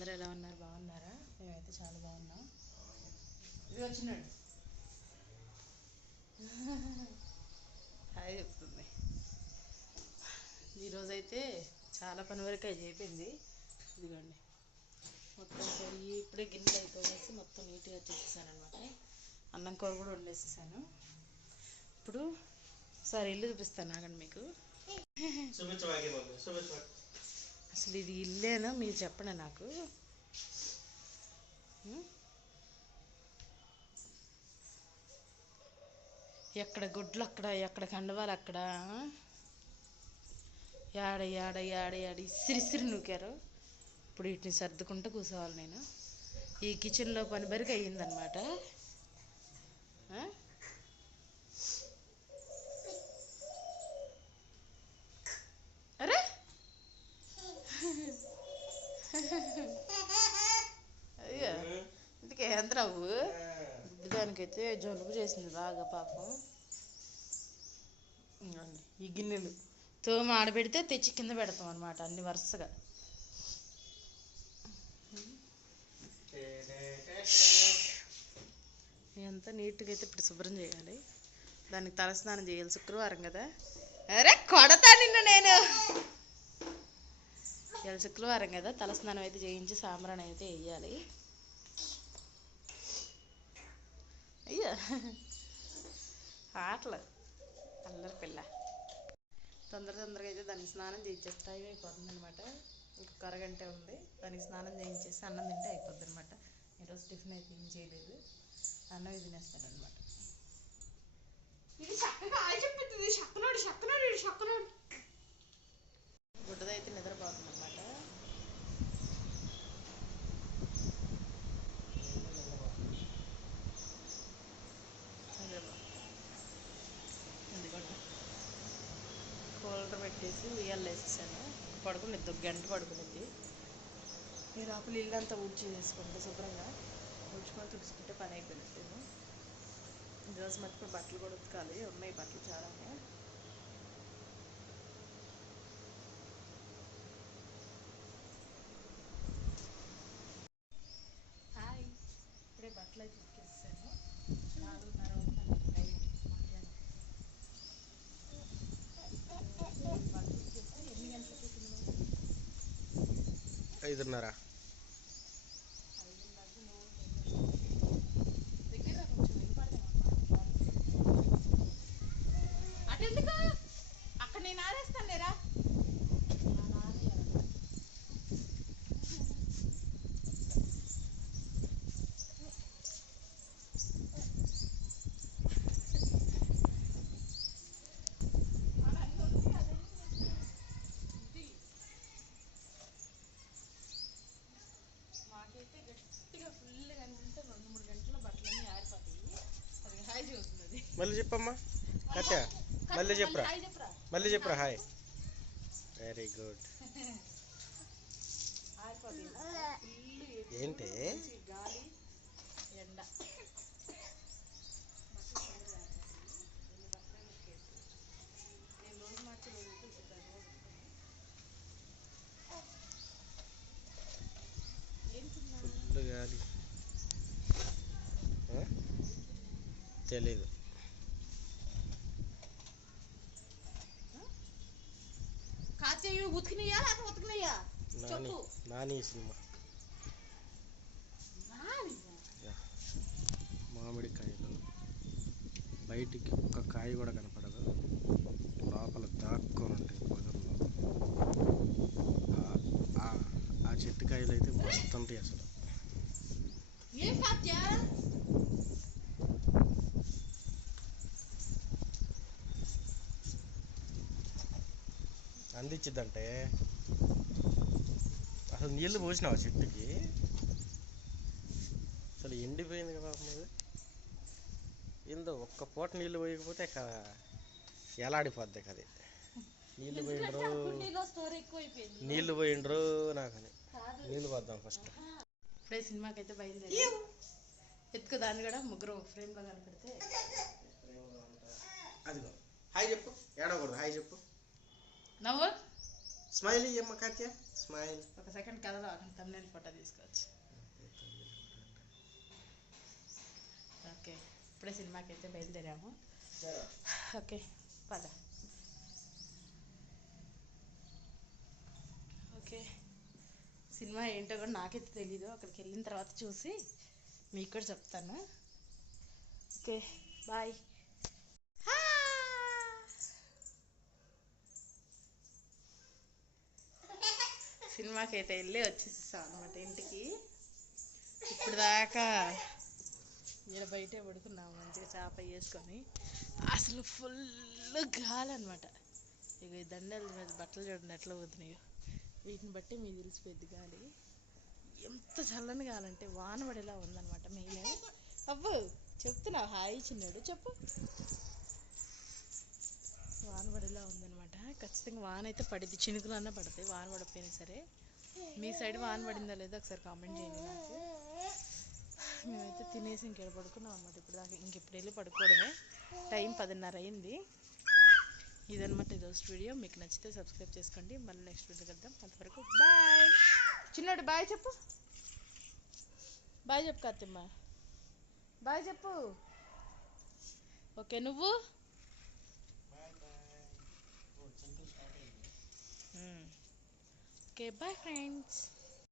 అందరూ ఎలా ఉన్నారు? బాగున్నారా? మేమైతే చాలా బాగున్నాం. ఇది వచ్చినాడు హాయ్ చెప్తుంది. ఈరోజైతే చాలా పని వరకు అయి అయిపోయింది. ఇదిగోండి. మొత్తం కడిగి ఇప్పుడే గిన్నెలు అయిపోయేసి మొత్తం నీట్గా చేసేసాను అనమాట అన్నం కూర కూడా వండేసేసాను. ఇప్పుడు సరే ఇల్లు చూపిస్తాను ఆగండి మీకు. చూపించవాగే అసలు ఇది ఇల్లేనా? మీరు చెప్పండి నాకు. ఎక్కడ గుడ్లు అక్కడ ఎక్కడ కండవాలు అక్కడ యాడ యాడ యాడ యాడ ఇసిరి నూకారు. ఇప్పుడు వీటిని సర్దుకుంటూ కూర్చోవాలి నేను. ఈ కిచెన్లో పని బరికి అయ్యిందనమాట ఆ? అరే అయ్యో ఇంటికి ఎంతరావు దానికైతే జలుబు చేసింది బాగా పాపం. ఈ గిన్నెలు. తోమ ఆడబెడితే తెచ్చి కింద పెడతాం అనమాట అన్ని వరుసగా. ఎంత నీట్గా అయితే ఇప్పుడు శుభ్రం చేయాలి. దానికి తలస్నానం చేయాలి శుక్రవారం కదా. అరే కొడతా! శుక్రవారం కదా తలస్నానం అయితే చేయించి సాంబ్రాణి అయితే వేయాలి. అయ్యో. ఆటలు. అల్లరి పిల్ల. తొందర తొందరగా అయితే దానికి స్నానం చేయించేస్తే టైం అయిపోతుంది అనమాట ఇంకొక అరగంట ఉంది. దానికి స్నానం చేయించేసి అన్నం తింటే అయిపోద్ది అనమాట ఈరోజు టిఫిన్ అయితే ఏం చేయలేదు. అన్నం తినేస్తాను అనమాట ఇది చక్కగా ఆయ చెప్తుంది చక్కనాడు చక్కనాడు చక్కనాడు. గుడ్డదైతే నిద్రపోతుంది అనమాట కూలర్ పెట్టేసి ఉయ్యాలు వేసేసాను పడుకునిద్ది ఒక గంట పడుకునిద్ది ఈ లోపల ఇల్లు అంతా ఊడ్చి చేసుకుంటే శుభ్రంగా. ఊడ్చుకొని తుడుచుకుంటే పని అయిపోయింది. ఈరోజు మరి బట్టలు కూడా ఉతకాలి. ఉన్నాయి బట్టలు చాలా హాయ్. ఇప్పుడే బట్టలు అయితే ఉతికేసాను నాలుగున్నర అవుతుంది. ఐదున్నర మళ్ళీ చెప్పమ్మా. కథ. మళ్ళీ చెప్పురా. మళ్ళీ చెప్పరా. హాయ్. వెరీ గుడ్ ఏంటి? ఫుల్ గాలి. తెలీదు. కాచేయి ఉతికినయా లేకపోతే ఉతకనయ్యా నాని చెప్పు. నాని సినిమా. మామిడికాయలు. బయటికి ఒక్క కాయ కూడా కనపడదు. లోపల దాక్కొని ఉంటాయి పొదల్లో. ఆ- చెట్టు కాయలు అయితే మస్తు ఉంటాయి అసలు. ఏం అందించిద్దంటే అసలు నీళ్ళు పోసినావా చెట్టుకి? అసలు ఎండిపోయింది కదా అది ఏందో ఒక్క పూట నీళ్ళు పోయకపోతే ఇక ఎలాడిపోద్ది ఇక అది నీళ్ళు పోయిండ్రు. నీలో స్టోర్ ఎక్కువైపోయింది. నీళ్ళు పోయిండ్రు నాకని నీళ్ళు పోద్దాం ఫస్ట్. ఇప్పుడే సినిమాకి అయితే బయలుదేరి. ఎత్తుకు దాన్ని కూడా ముగ్గురు ఫ్రేమ్లో కనపడితే అదిగో. హాయ్ చెప్పు. ఏడవకూడదు. హాయ్ చెప్పు. నవ్వు స్మైల్ ఇయ్యమ్మ కాత్య? స్మైల్. ఒక సెకండ్ కలర్ తమ్నేల్ ఫోటో తీసుకోవచ్చు. ఓకే ఇప్పుడే సినిమాకి అయితే బయలుదేరాము. ఓకే పద. ఓకే సినిమా ఏంటో కూడా నాకైతే తెలీదు. అక్కడికి వెళ్ళిన తర్వాత చూసి మీకు కూడా చెప్తాను. Okay bye. సినిమాకి అయితే వెళ్ళి వచ్చేసేసాం అనమాట ఇంటికి. ఇప్పుడు దాకా ఇక్కడ బయటే పడుకున్నాము మంచిగా చేప వేసుకొని. అసలు ఫుల్ గాలి అనమాట ఇక ఈ దండలు మీద బట్టలు చూడండి ఎట్లా పోతున్నాయో. వీటిని బట్టి మీకు తెలిసిపోయింది గాలి. ఎంత చల్లని కాలంటే వాన పడేలా ఉందన్నమాట మెయిన్. అబ్బో చెప్తున్నావు? హాయి చిన్నాడు చెప్పు. వాన పడేలా ఉందన్నమాట. ఖచ్చితంగా వాన అయితే పడిద్ది. చినుకులన్నా పడతాయి. వాన పడకపోయినా సరే. మీ సైడ్ వాన పడిందా లేదో ఒకసారి కామెంట్ చేయండి నాకు. మేమైతే తినేసి ఇంకెడ పడుకున్నాం అనమాట ఇప్పుడు దాకా ఇంకెప్పుడు వెళ్ళి పడుకోవడమే. టైం పదిన్నర అయింది. ఇదనమాట ఈరోజు వీడియో. మీకు నచ్చితే సబ్స్క్రైబ్ చేసుకోండి. మళ్ళీ నెక్స్ట్ వీడియో కలుద్దాం. అంతవరకు బాయ్. చిన్నోడు బాయ్ చెప్పు. బాయ్ చెప్పు కత్తిమ్మ బాయ్ చెప్పు. ఓకే నువ్వు? Okay bye friends